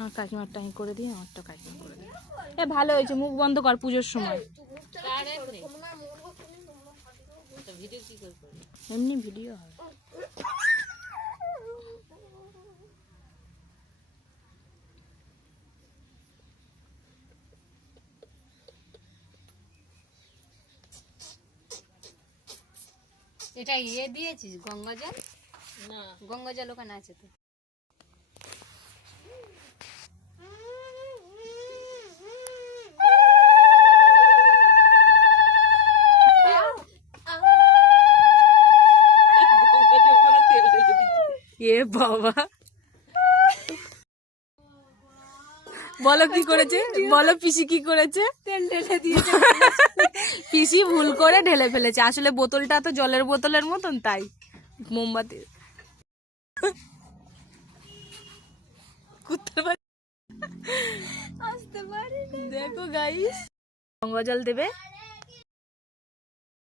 আমার কাকিমারটা আমি করে দিই, আমারটা কাকিমা করে দিই। এ ভালো হয়েছে, মুখ বন্ধ কর পুজোর সময়। এমনি ভিডিও হয়। এটা ইয়ে দিয়েছিস গঙ্গা জল? না, গঙ্গা জল ওখানে আছে তো। এ বাবা, বলো কি করেছে, বলো পিসি কি করেছে? তেল ঢেলে দিয়েছে। পিসি ভুল করে ঢেলে ফেলেছে, আসলে বোতলটা তো জলের বোতলের মতন, তাই মোমবাতি। দেখো গাইস, গঙ্গা জল দেবে।